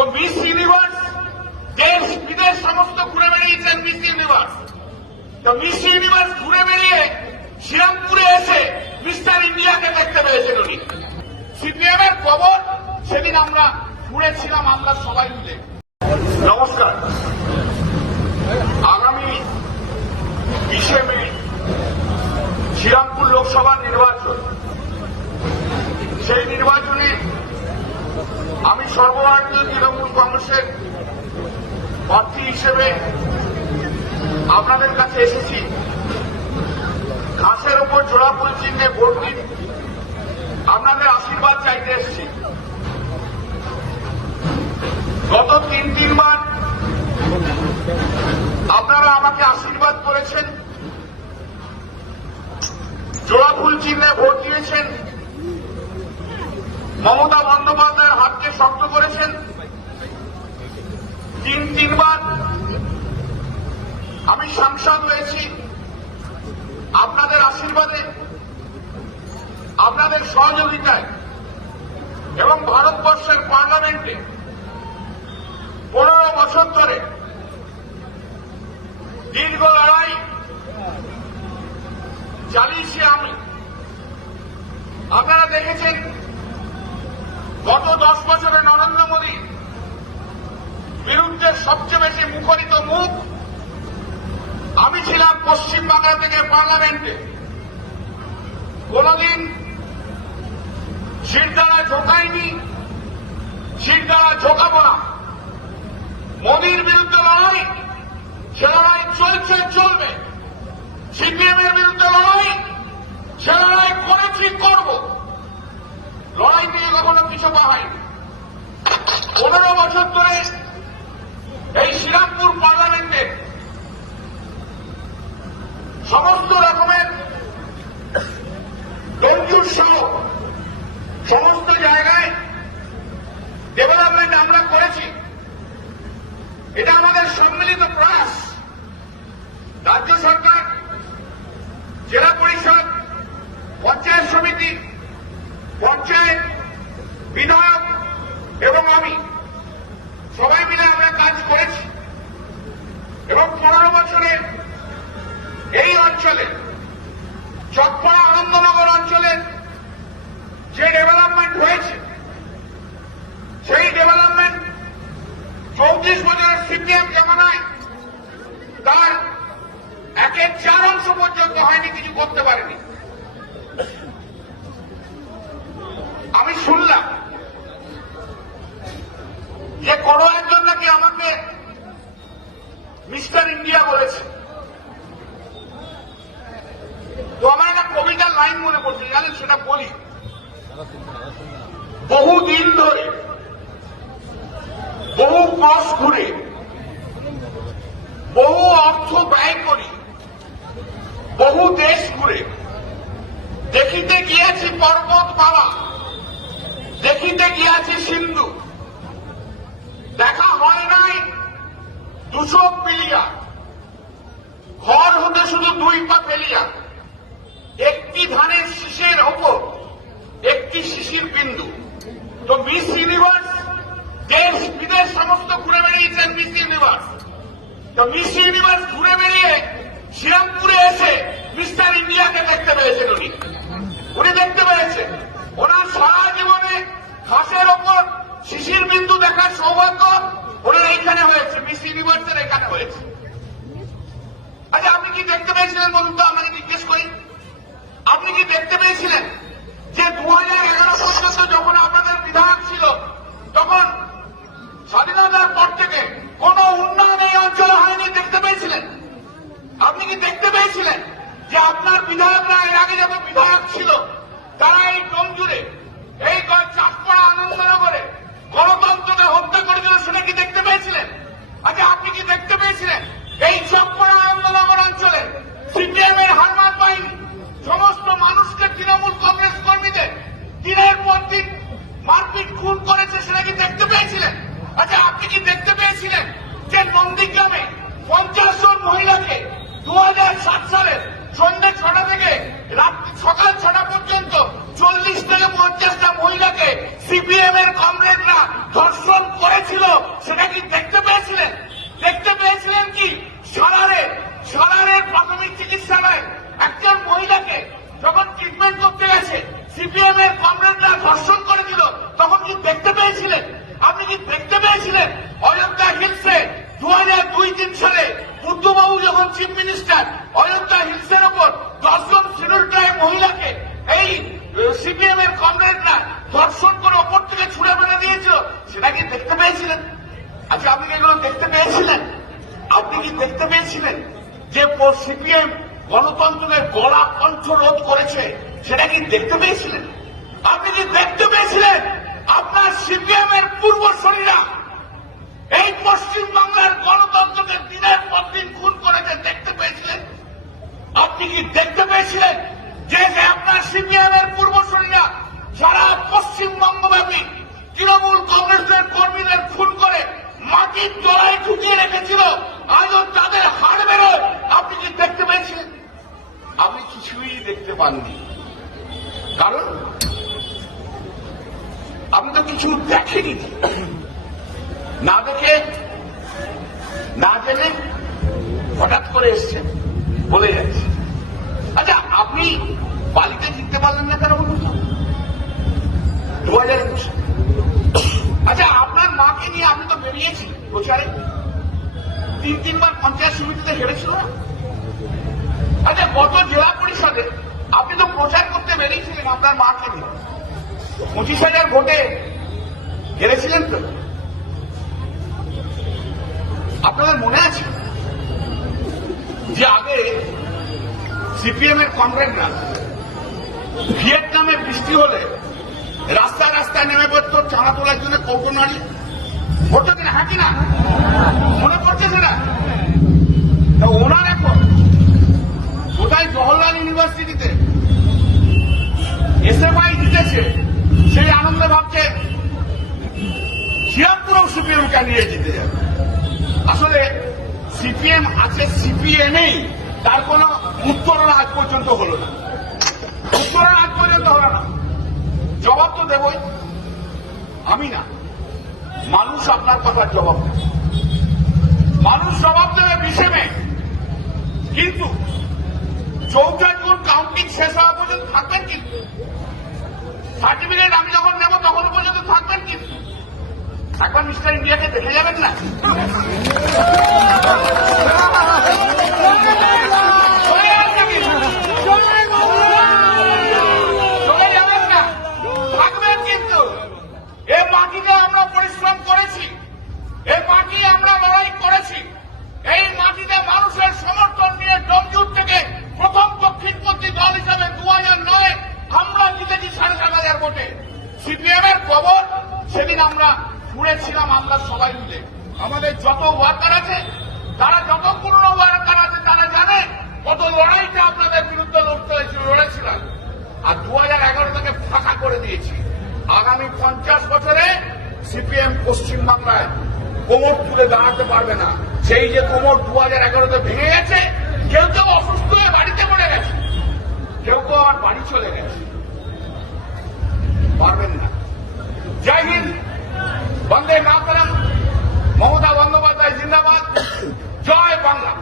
তো miss universe দেশ, বিদেশ সমস্ত ঘুরে বেরিয়েছেন মিস ইউনিভার্স তো মিস ইউনিভার্স ঘুরে বেরিয়ে শ্রীরামপুরে এসে মিস্টার ইন্ডিয়াকে দেখতে পেয়েছেন উনি। সিপিএম এর খবর সেদিন আমরা ঘুরেছিলাম আমরা সবাই মিলে নমস্কার আগামী বিশে মে শ্রীরামপুর লোকসভা নির্বাচন সেই নির্বাচনে আমি সর্বভারতীয় তৃণমূল কংগ্রেসের প্রার্থী হিসেবে আপনাদের কাছে এসেছি। ঘাসের ওপর জোড়াফুল চিহ্নে ভোট দিন। আপনাদের আশীর্বাদ চাইতে এসেছি। গত তিন, তিনবার আপনারা আমাকে আশীর্বাদ করেছেন। জোড়া জোড়াফুল চিহ্নে ভোট দিয়েছেন। মমতা বন্দ্যোপাধ্যায়ের হাতকে শক্ত করেছেন। তিন, তিনবার আমি সাংসদ হয়েছি। আপনাদের আশীর্বাদে, আপনাদের সহযোগিতায় এবং ভারতবর্ষের পার্লামেন্টে পনেরো বছর ধরে দীর্ঘ লড়াই চালিয়েছি আমি। আপনারা দেখেছেন গত দশ বছরে নরেন্দ্র মোদী বিরুদ্ধে সবচেয়ে বেশি মুখরিত মুখ আমি ছিলাম পশ্চিমবাংলা থেকে পার্লামেন্টে। কোনদিন শিরদারা ঝোঁকাইনি শিরদারা ঝোঁকাবো না। মোদীর বিরুদ্ধে লড়াই, সে লড়াই চলছে, চলবে। সিপিএম এর বিরুদ্ধে লড়াই, সে লড়াই করেছি, করব। কখনো কিছু পনেরো বছর ধরে এই শ্রীরামপুর পার্লামেন্টে সমস্ত রকমের দঞ্জুর সহ সমস্ত জায়গায় ডেভেলপমেন্ট আমরা করেছি। এটা আমাদের সম্মিলিত প্রয়াস। রাজ্য সরকার জেলা পরিষদ পঞ্চায়েত সমিতি পঞ্চায়েত বিধায়ক এবং আমি সবাই মিলে আমরা কাজ করেছি। এবং পনেরো বছরে এই অঞ্চলে চকপাড়া আনন্দনগর অঞ্চলের যে ডেভেলপমেন্ট হয়েছে, সেই ডেভেলপমেন্ট চৌত্রিশ বছরের সিপিএম জামানায় তার একের চার অংশ পর্যন্ত হয়নি, কিছু করতে পারেনি। আমি শুনলাম যে কোনো একজন নাকি আমাকে মিস্টার ইন্ডিয়া বলেছে। তো আমার একটা কবিতার লাইন মনে পড়ছে, জানেন, সেটা বলি। বহু দিন ধরে, বহু ক্রস ঘুরে, বহু অর্থ ব্যয় করি, বহু দেশ ঘুরে। দেখিতে গিয়াছি পর্বত মালা দেখিতে গিয়াছি সিন্ধু দেখা হয় নাই দুশো পিলিয়া ঘর হতে শুধু দুই পা ফেলিয়া, একটি ধানের শীষের ওপর, একটি শিশির বিন্দু। তো মিস ইউনিভার্স, দেশ, বিদেশ সমস্ত ঘুরে বেরিয়েছেন মিস ইউনিভার্স। তো মিস ইউনিভার্স ঘুরে বেরিয়ে শ্রীরামপুরে এসে মিস্টার ইন্ডিয়াকে দেখতে পেয়েছেন উনি। উনি দেখতে পেয়েছেন। ওনার সারা জীবনে ঘাসের ওপর শিশির বিন্দু দেখার সৌভাগ্য ওনার এইখানে হয়েছে। ইউনিভার্সের এখানে হয়েছে আচ্ছা আপনি কি দেখতে পেয়েছিলেন বলুন তো? আপনাকে জিজ্ঞেস করি। আপনি কি দেখতে পেয়েছিলেন যে দু হাজার এগারো পর্যন্ত যখন আপনাদের বিধায়ক ছিল তখন স্বাধীনতার পর থেকে কোন উন্নয়ন এই অঞ্চলে হয়নি দেখতে পেয়েছিলেন আপনি কি দেখতে পেয়েছিলেন যে আপনার বিধায়করা এর আগে যত বিধায়ক ছিল তারা এই ডোমজুড়ে এই চাঁদপাড়া আনন্দনগরে গণতন্ত্রকে হত্যা করেছিল শুনে কি দেখতে পেয়েছিলেন আচ্ছা আপনি কি দেখতে পেয়েছিলেন এই চাঁদপাড়া আনন্দনগর অঞ্চলে সিপিএম এর হারমাত বাহিনী সমস্ত মানুষকে তৃণমূল কংগ্রেস কর্মীদের দিনের পর দিন মারপিট খুন করেছে হয়েছিল সেটা কি দেখতে পেয়েছিলেন? দেখতে পেয়েছিলেন কি? সালারে সালারের প্রাথমিক চিকিৎসালয়ে একজন মহিলাকে যখন ট্রিটমেন্ট করতে গেছে সিপিএম এর কমরেডরা ধর্ষণ করে দিল, তখন কি দেখতে পেয়েছিলেন? আপনি কি দেখতে পেয়েছিলেন? অযোধ্যা হিলসে দু হাজার দুই তিন সালে বুদ্ধবাবু যখন চিফ মিনিস্টার অযোধ্যা হিলসের ওপর দশজন শিডিউল ট্রাইব মহিলাকে এই সিপিএম এর কমরেডরা ধর্ষণ করে ওপর থেকে ছুড়ে ফেলে দিয়েছিল সেটা কি দেখতে পেয়েছিলেন? আচ্ছা আপনি এগুলো দেখতে পেয়েছিলেন? আপনি কি দেখতে পেয়েছিলেন যে সিপিএম গণতন্ত্রের গলা কণ্ঠ রোধ করেছে, সেটা কি দেখতে পেয়েছিলেন? আপনি কি দেখতে পেয়েছিলেন আপনার সিপিএম এর পূর্ব পূর্বশরীরা এই পশ্চিম বাংলার গণতন্ত্রকে দিনের পর দিন খুন করেছে, দেখতে পেয়েছিলেন আপনি কি দেখতে পেয়েছিলেন যে যে আপনার সিপিএম এর পূর্বশরীরা যারা পশ্চিমবঙ্গব্যাপী তৃণমূল কংগ্রেসের কর্মীদের খুন করে মাটির তলায় ঢুকিয়ে রেখেছিল আজও তাদের হাড় বেরোয় আপনি কি দেখতে পেয়েছিলেন আপনি কিছুই দেখতে পাননি। কারণ আপনি তো কিছু দেখেনি। না দেখে, না জেনে হঠাৎ করে এসছেন বলে যাচ্ছে। আচ্ছা আপনি বালিতে জিততে পারলেন না কেন বলুন দু হাজার একুশ। আচ্ছা আপনার মাকে নিয়ে আপনি তো বেরিয়েছি প্রচারে। তিন তিনবার পঞ্চায়েত সমিতিতে হেরেছিল না? আচ্ছা গত জেলা পরিষদে আপনি তো প্রচার করতে বেরিয়েছিলেন, আপনার মাকে নিয়ে পঁচিশ হাজার ভোটে হেরেছিলেন তো? আপনাদের মনে আছে যে আগে সিপিএম এর কমরেডরা ভিয়েতনামে বৃষ্টি হলে রাস্তায় রাস্তায় নেমে পড়তো চাঁদা তোলার জন্য কৌটো নাড়ি পড়তো কিনা হ্যাঁ কিনা মনে পড়ছে সেটা? ওনার এখন জওহরলাল ইউনিভার্সিটিতে এসএফআই জিতেছে সেই আনন্দে ভাবছে সিপিএম কে নিয়ে জিতে যাবে। আসলে সিপিএম আছে, সিপিএমই তার কোন উত্তরণ আজ পর্যন্ত হলো না। উত্তরণ আজ পর্যন্ত হলো না। জবাব তো দেবই। আমি না। মানুষ আপনার কথার জবাব দেবে। মানুষ জবাব দেবে বিষেমে। কিন্তু চৌঠা কাউন্টিং শেষ হওয়া পর্যন্ত থাকবেন কিন্তু সার্টিফিকেট আমি যখন নেব তখন পর্যন্ত থাকবেন কিন্তু একবার মিস্টার ইন্ডিয়াকে দেখে যাবেন না চলে যাবেন কিন্তু। চলে যাবেন না থাকবেন কিন্তু এ মাটিতে আমরা পরিশ্রম করেছি এ মাটি আমরা লড়াই করেছি এই মাটিতে মানুষের সমর্থন নিয়ে ডমজুর থেকে প্রথম দক্ষিণপন্থী দল হিসাবে দু হাজার নয় আমরা জিতেছি সাড়ে সাত হাজার ভোটে সিপিএম এর খবর সেদিন আমরা ঘুরেছিলাম আমরা সবাই মিলে। আমাদের যত ওয়ার্কার আছে, তারা যত পুরনো ওয়ার্কার আছে, তারা জানে কত লড়াইটা আপনাদের বিরুদ্ধে লড়তে হয়েছিল লড়েছিলাম আর দু হাজার এগারো থেকে ফাঁকা করে দিয়েছি। আগামী পঞ্চাশ বছরে সিপিএম পশ্চিমবাংলায় কোমর তুলে দাঁড়াতে পারবে না। সেই যে কোমর দু হাজার এগারোতে ভেঙে গেছে, কেউ কেউ অসুস্থ হয়ে বাড়িতে পড়ে গেছে। কেউ কেউ আমার বাড়ি চলে গেছে। পারবেন না। জয় হিন্দ। বন্দে মাতরম। মমতা বন্দ্যোপাধ্যায় জিন্দাবাদ। জয় বাংলা।